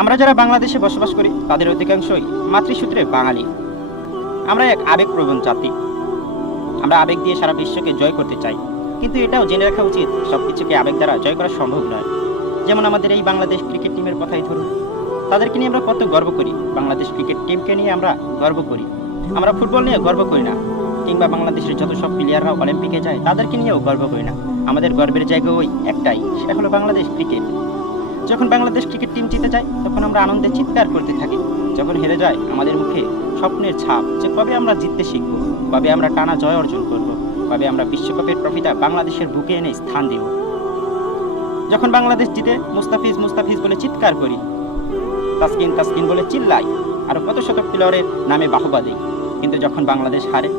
আমরা যারা বাংলাদেশে বসবাস করি তাদের অধিকাংশই মাতৃসূত্রে বাঙালি। আমরা এক আবেগপ্রবণ জাতি। আমরা আবেগ দিয়ে সারা বিশ্বকে জয় করতে চাই, কিন্তু এটাও জেনে রাখা উচিত সবকিছুকে আবেগ দ্বারা জয় করা সম্ভব নয়। যেমন আমাদের এই বাংলাদেশ ক্রিকেট টিমের কথাই ধরুন, তাদেরকে নিয়ে আমরা কত গর্ব করি। বাংলাদেশ ক্রিকেট টিমকে নিয়ে আমরা গর্ব করি। আমরা ফুটবল নিয়ে গর্ব করি না, কিংবা বাংলাদেশের যত সব প্লেয়াররা অলিম্পিকে যায় তাদেরকে নিয়েও গর্ব করি না। আমাদের গর্বের জায়গা ওই একটাই, সেটা হলো বাংলাদেশ ক্রিকেট। যখন বাংলাদেশ ক্রিকেট টিম জিতে যায় তখন আমরা আনন্দে চিৎকার করতে থাকি। যখন হেরে যায় আমাদের মুখে স্বপ্নের ছাপ, যে কবে আমরা জিততে শিখব, কবে আমরা টানা জয় অর্জন করব, কবে আমরা বিশ্বকাপের ট্রফিটা বাংলাদেশের বুকে এনে স্থান দেব। যখন বাংলাদেশ জিতে মুস্তাফিজ মুস্তাফিজ বলে চিৎকার করি, তাসকিন তাসকিন বলে চিল্লাই, আরও কত শত প্লেয়ারের নামে বাহবা দিই। কিন্তু যখন বাংলাদেশ হারে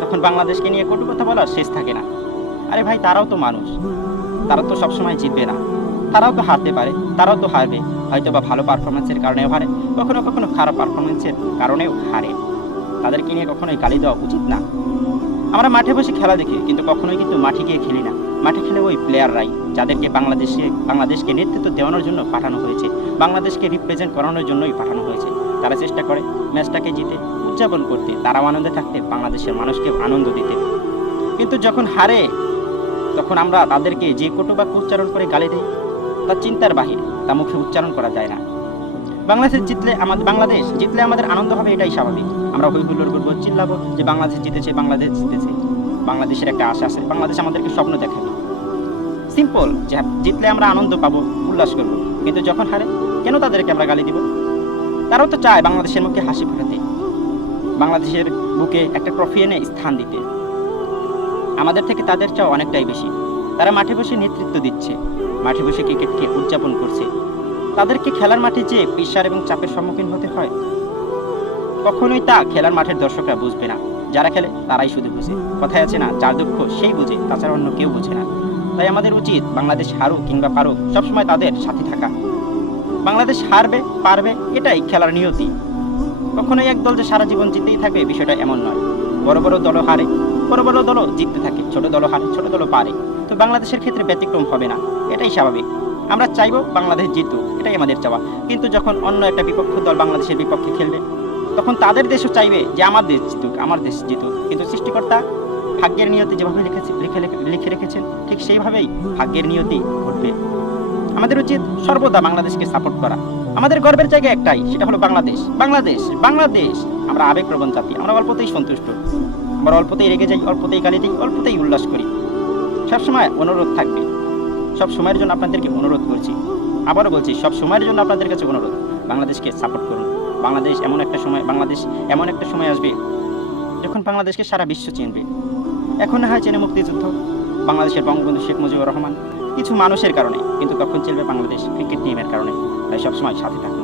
তখন বাংলাদেশকে নিয়ে কটু কথা বলার শেষ থাকে না। আরে ভাই, তারাও তো মানুষ, তারা তো সবসময় জিতবে না, তারাও তো হারতে পারে, তারাও তো হারবে। হয়তো বা ভালো পারফরমেন্সের কারণেও হারে, কখনো কখনো খারাপ পারফরমেন্সের কারণেও হারে। তাদেরকে নিয়ে কখনোই গালি দেওয়া উচিত না। আমরা মাঠে বসে খেলা দেখি, কিন্তু কখনোই কিন্তু মাঠে গিয়ে খেলি না। মাঠে খেলে ওই প্লেয়াররাই, যাদেরকে বাংলাদেশকে নেতৃত্ব দেওয়ানোর জন্য পাঠানো হয়েছে, বাংলাদেশকে রিপ্রেজেন্ট করানোর জন্যই পাঠানো হয়েছে। তারা চেষ্টা করে ম্যাচটাকে জিতে উদযাপন করতে, তারাও আনন্দে থাকতে, বাংলাদেশের মানুষকে আনন্দ দিতে। কিন্তু যখন হারে তখন আমরা তাদেরকে যে কটুবাক্য উচ্চারণ করে গালি দিই, তা চিন্তার বাহির, তা মুখে উচ্চারণ করা যায় না। বাংলাদেশ জিতলে আমাদের আনন্দ হবে, এটাই স্বাভাবিক। আমরা হই হুল্লোড় করবো, চিল্লাবো যে বাংলাদেশ জিতেছে, বাংলাদেশ জিতেছে। বাংলাদেশের একটা আশা আছে, বাংলাদেশ আমাদেরকে স্বপ্ন দেখাবে। সিম্পল, যে জিতলে আমরা আনন্দ পাবো, উল্লাস করবো। কিন্তু যখন হারে, কেন তাদেরকে আমরা গালি দিব? তারাও তো চায় বাংলাদেশের মুখে হাসি ফোটাতে, বাংলাদেশের বুকে একটা ট্রফি এনে স্থান দিতে। আমাদের থেকে তাদের চাও অনেকটাই বেশি। তারা মাঠে বসে নেতৃত্ব দিচ্ছে, মাঠে বসে ক্রিকেটকে উদযাপন করছে। তাদেরকে খেলার মাঠে যে প্রেসার এবং চাপের সম্মুখীন হতে হয়, কখনোই তা খেলার মাঠের দর্শকরা বুঝবে না। যারা খেলে তারাই শুধু বুঝে। কথায় আছে না, যার দুঃখ সেই বুঝে, তাছাড়া অন্য কেউ বুঝে না। তাই আমাদের উচিত বাংলাদেশ হারুক কিংবা পারুক, সবসময় তাদের সাথে থাকা। বাংলাদেশ হারবে পারবে, এটাই খেলার নিয়তি। কখনোই এক দল যে সারা জীবন জিতেই থাকবে, বিষয়টা এমন নয়। বড় বড় দলও হারে, বড় বড় দলও জিততে থাকে, ছোট দলও হারে, ছোট দলও পারে। তো বাংলাদেশের ক্ষেত্রে ব্যতিক্রম হবে না, এটাই স্বাভাবিক। আমরা চাইবো বাংলাদেশ জিতুক, এটাই আমাদের চাওয়া। কিন্তু যখন অন্য একটা বিপক্ষ দল বাংলাদেশের বিপক্ষে খেলবে, তখন তাদের দেশও চাইবে যে আমার দেশ জিতুক, আমার দেশ জিতুক। কিন্তু সৃষ্টিকর্তা ভাগ্যের নিয়তি যেভাবে লিখে রেখেছেন, ঠিক সেইভাবেই ভাগ্যের নিয়তি ঘটবে। আমাদের উচিত সর্বদা বাংলাদেশকে সাপোর্ট করা। আমাদের গর্বের জায়গা একটাই, সেটা হলো বাংলাদেশ। বাংলাদেশ বাংলাদেশ আমরা আবেগপ্রবণ জাতি। আমরা অল্পতেই সন্তুষ্ট, আমরা অল্পতেই রেগে যাই, অল্পতেই গালি দিই, অল্পতেই উল্লাস করি। সবসময় অনুরোধ থাকবে, সব সময়ের জন্য আপনাদেরকে অনুরোধ করছি, আবারও বলছি, সব সময়ের জন্য আপনাদের কাছে অনুরোধ, বাংলাদেশকে সাপোর্ট করুন। বাংলাদেশ এমন একটা সময় আসবে যখন বাংলাদেশকে সারা বিশ্ব চিনবে। এখন না হয় চেনে মুক্তিযুদ্ধ, বাংলাদেশের বঙ্গবন্ধু শেখ মুজিবুর রহমান, কিছু মানুষের কারণে, কিন্তু তখন চলবে বাংলাদেশ ক্রিকেট টিমের কারণে। তাই সবসময় সাথে থাকুন।